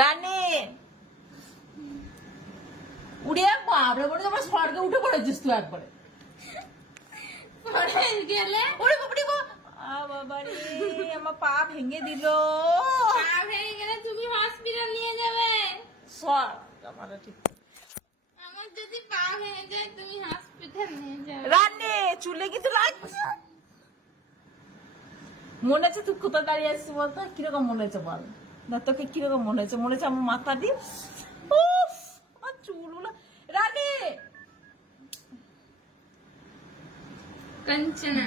রানী উড়িয়ে বাবরে বলে তোমার স্বর্গে উঠে পড়েছিস তুই একবারে গেলে ওরে বাবারে গো বাবারে আমার পা ভেঙে দিল পা ভেঙে গেলে তুমি হসপিটাল নিয়ে যাবে। সর আমার ঠিক আমার যদি পা ভেঙে যায় তুমি হসপিটাল নিয়ে যাবে। রানী চুলে কিন্তু লাগছে মনে হচ্ছে তুই কোথায় দাঁড়িয়ে আসছিস বলতো কিরকম মনে হচ্ছে বল না তোকে কিরকম মনে হচ্ছে আমার মাথা দিয়ে উফ আমার চুলগুলো রানী কাঞ্চনা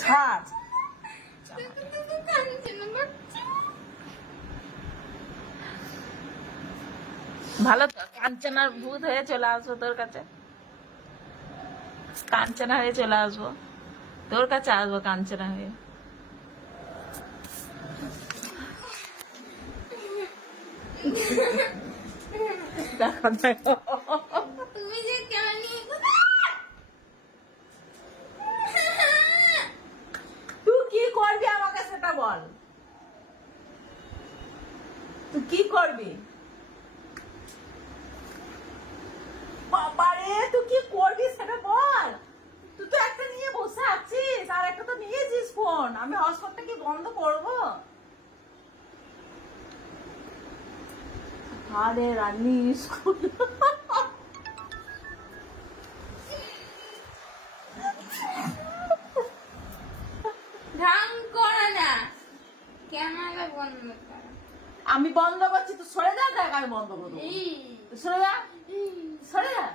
ছাড় কাঞ্চনা বাচ্চা ভালো তো কাঞ্চনার ভূত হয়ে চলে আসবো তোর কাছে কাঞ্চনা হয়ে চলে আসবো তোর কাছে আসবো কাঞ্চনা হয়ে দেখো দেখো তুমি যে কেন তুই কি করবি আমাকে সেটা বল তুই কি করবি বাবারে তুই কি করবি সেটা বল তুই তো একটা নিয়ে বসে আছিস আর একটা তো নিয়েছিস ফোন আমি হটস্পটটা কি বন্ধ করবো আরে রানী স্কুল ঢং করো না ক্যামেরা বন্ধ করো। আমি বন্ধ করছি তুই সরে যা দেখ আমি বন্ধ করবো তুই সরে যা সরে যা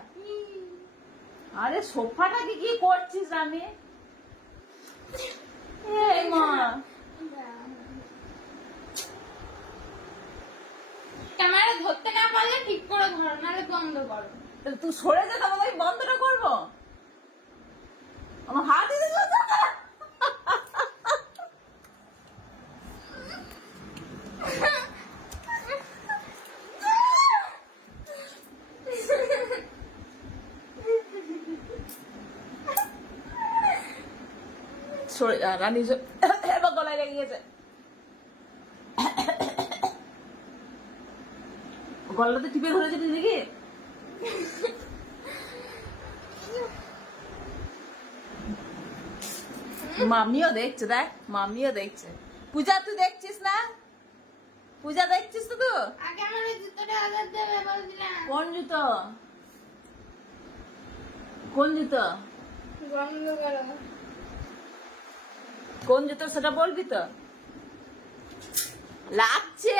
আরে সোফাটাকে কি করছিস রানী এই মা ক্যামেরা ধরতে না পারলে ঠিক করে ধরো নাহলে বন্ধ করো। তাহলে তুই সরে যা তাহলে আমি বন্ধটা করবো আমার হাত দিতে সরে যা রানী এবার গলায় লেগে গেছে গলাতে টিপে ধরেছে তুই দেখি মামিও দেখছে দেখ মামিও দেখছে পূজা তুই দেখছিস না পূজা দেখছিস তো তুই আগে আমার ওই জুতোটা আঘাত দেবে বলছিলাম। কোন জুতো কোন জুতো বন্ধ করো। কোন জুতো সেটা বলবি তো লাগছে